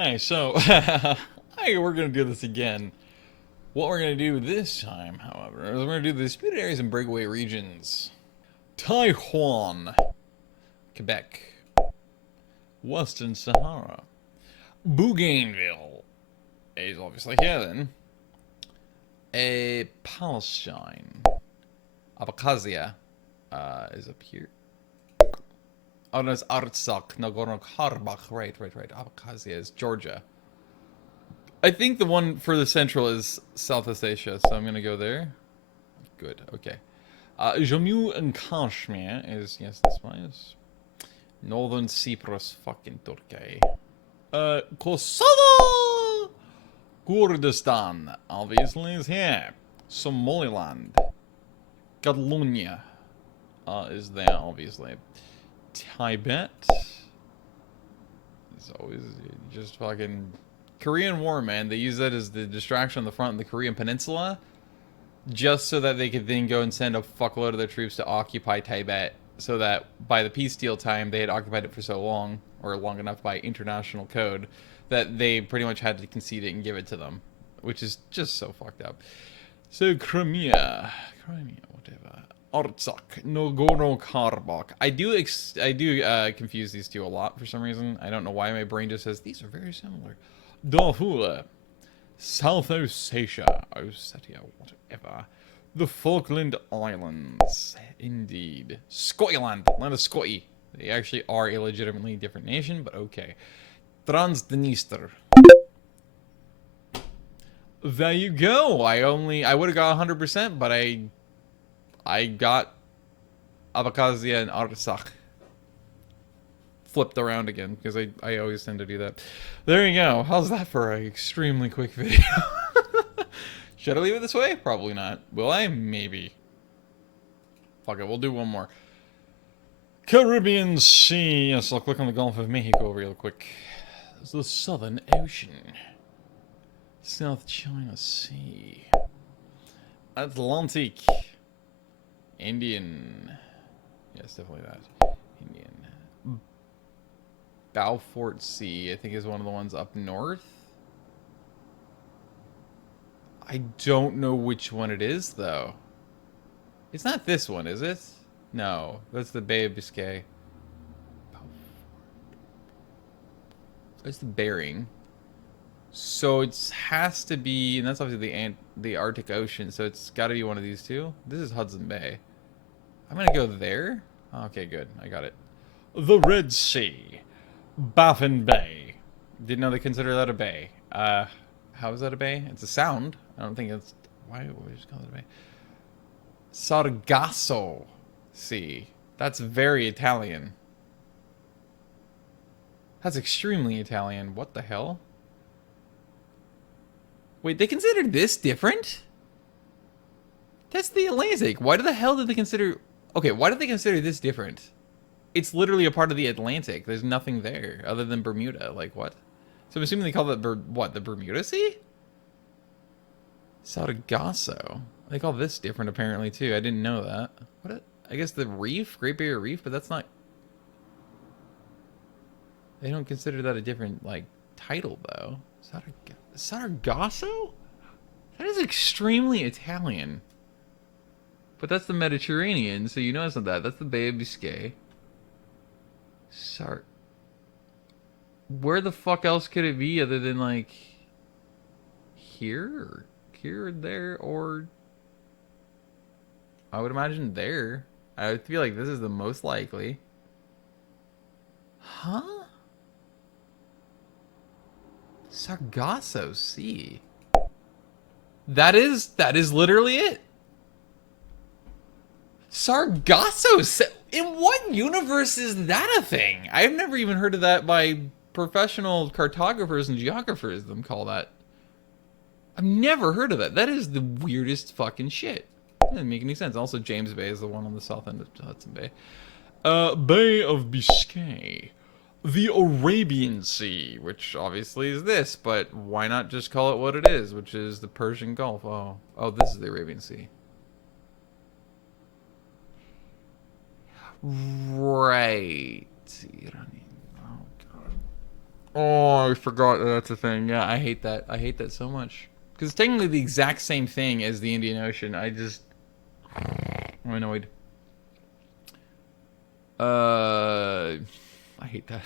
Hey, so hey, we're gonna do this again. What we're gonna do this time, however, is we're gonna do the disputed areas and breakaway regions. Taiwan, Quebec, Western Sahara, Bougainville is obviously here then. Palestine, Abkhazia is up here. Oh no, it's Artsakh, Nagorno-Karabakh. Right. Abkhazia is Georgia. I think the one for the central is Southeast Asia, so I'm gonna go there. Good, okay. Jammu and Kashmir is, yes, this one is. Northern Cyprus, fucking Turkey. Kosovo! Kurdistan, obviously, is here. Somaliland. Catalonia is there, obviously. Tibet is always just fucking... Korean War, man. They use that as the distraction on the front of the Korean Peninsula, just so that they could then go and send a fuckload of their troops to occupy Tibet, so that by the peace deal time, they had occupied it for so long, or long enough by international code, that they pretty much had to concede it and give it to them, which is just so fucked up. So Crimea, whatever. Artsakh, Nagorno-Karabakh. I do confuse these two a lot for some reason. I don't know why my brain just says these are very similar. Darfur, South Ossetia, whatever. The Falkland Islands, indeed. Scotland, land of Scotty. They actually are a legitimately different nation, but okay. Transdniester. There you go. I would have got 100%, but I got Abkhazia and Artsakh flipped around again, because I always tend to do that. There you go. How's that for an extremely quick video? Should I leave it this way? Probably not. Will I? Maybe. Fuck it, we'll do one more. Caribbean Sea. Yes, I'll click on the Gulf of Mexico real quick. It's the Southern Ocean. South China Sea. Atlantic. Indian. Yes, definitely that. Indian. Beaufort Sea, I think, is one of the ones up north. I don't know which one it is, though. It's not this one, is it? No, that's the Bay of Biscay. That's the Bering. So it has to be, and that's obviously the Arctic Ocean, so it's got to be one of these two. This is Hudson Bay. I'm going to go there. Okay, good. I got it. The Red Sea. Baffin Bay. Didn't know they consider that a bay. How is that a bay? It's a sound. I don't think it's... Why would we just call it a bay? Sargasso Sea. That's very Italian. That's extremely Italian. What the hell? Wait, they considered this different? That's the Atlantic. Why the hell did they consider... Okay, why did they consider this different? It's literally a part of the Atlantic. There's nothing there other than Bermuda. Like, what? So I'm assuming they call that, what, the Bermuda Sea? Sargasso. They call this different, apparently, too. I didn't know that. What? I guess the Reef? Great Barrier Reef? But that's not... They don't consider that a different, like, title, though. Sargasso? That is extremely Italian. But that's the Mediterranean, so you know it's not that. That's the Bay of Biscay. Where the fuck else could it be other than, like, here? Or here or there? Or... I would imagine there. I would feel like this is the most likely. Huh? Sargasso Sea. That is literally it. Sargasso Sea. In what universe is that a thing? I've never even heard of that by professional cartographers and geographers. Them call that. I've never heard of that. That is the weirdest fucking shit. It doesn't make any sense. Also, James Bay is the one on the south end of Hudson Bay. Bay of Biscay. The Arabian Sea, which obviously is this, but why not just call it what it is, which is the Persian Gulf? Oh, this is the Arabian Sea. Right. Oh, God. Oh, I forgot that that's a thing. Yeah, I hate that. I hate that so much. Because it's technically the exact same thing as the Indian Ocean. I'm annoyed. I hate that.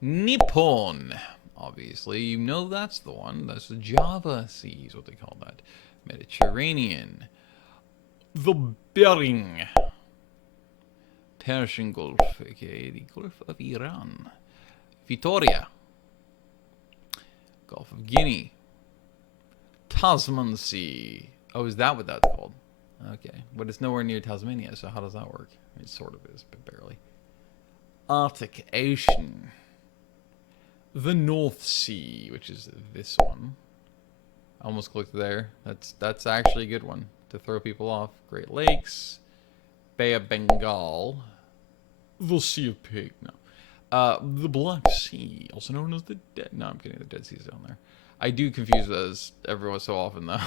Nippon. Obviously, you know that's the one. That's the Java Sea is what they call that. Mediterranean. The Bering. Persian Gulf, aka the Gulf of Iran. Victoria. Gulf of Guinea. Tasman Sea. Oh, is that what that's called? Okay. But it's nowhere near Tasmania, so how does that work? It sort of is, but barely. Arctic Ocean. The North Sea, which is this one. I almost clicked there. That's actually a good one to throw people off. Great Lakes. Bay of Bengal. The Sea of Pig. No. The Black Sea, also known as the Dead... No, I'm kidding. The Dead Sea's down there. I do confuse those every so often, though.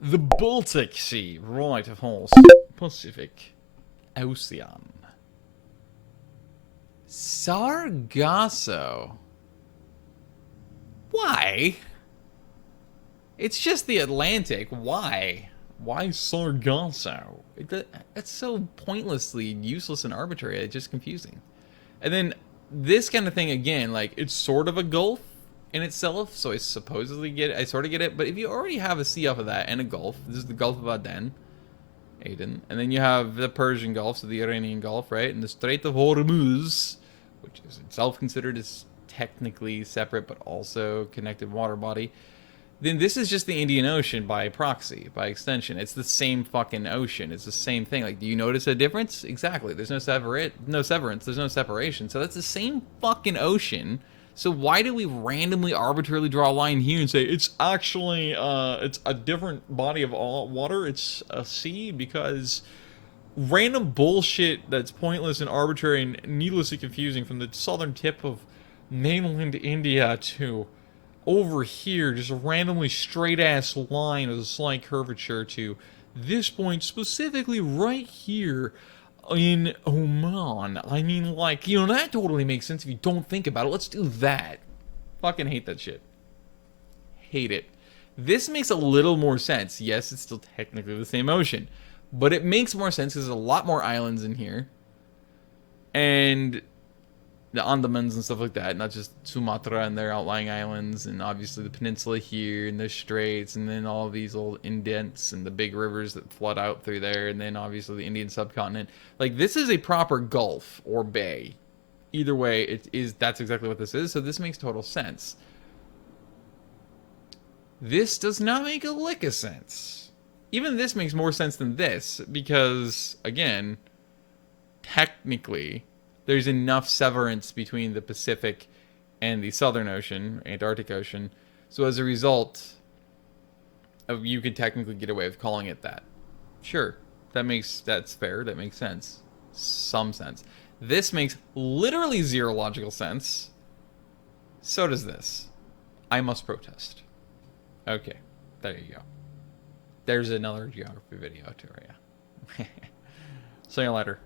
The Baltic Sea. Right, of course. Pacific Ocean. Sargasso. Why? It's just the Atlantic. Why? Why Sargasso? That's so pointlessly useless and arbitrary. It's just confusing. And then this kind of thing again, like it's sort of a gulf in itself, so I supposedly get it. I sort of get it. But if you already have a sea off of that and a gulf, this is the Gulf of Aden, and then you have the Persian Gulf, so the Iranian Gulf, right, and the Strait of Hormuz, which is itself considered as technically separate but also connected water body. Then this is just the Indian Ocean by proxy, by extension. It's the same fucking ocean. It's the same thing. Like, do you notice a difference? Exactly. There's no severance. There's no separation. So that's the same fucking ocean. So why do we randomly, arbitrarily draw a line here and say it's actually it's a different body of water? It's a sea because random bullshit that's pointless and arbitrary and needlessly confusing from the southern tip of mainland India to over here, just a randomly straight ass line with a slight curvature to this point, specifically right here in Oman. I mean, like, you know, that totally makes sense if you don't think about it. Let's do that. Fucking hate that shit. Hate it. This makes a little more sense. Yes, it's still technically the same ocean, but it makes more sense because there's a lot more islands in here. And the Andamans and stuff like that, not just Sumatra and their outlying islands, and obviously the peninsula here and the straits, and then all these little indents and the big rivers that flood out through there, and then obviously the Indian subcontinent. Like, this is a proper gulf or bay. Either way, that's exactly what this is, so this makes total sense. This does not make a lick of sense. Even this makes more sense than this, because, again, technically there's enough severance between the Pacific and the Southern Ocean, Antarctic Ocean. So as a result, you could technically get away with calling it that. Sure, that's fair. That makes sense. Some sense. This makes literally zero logical sense. So does this. I must protest. Okay, there you go. There's another geography video to you. See you later.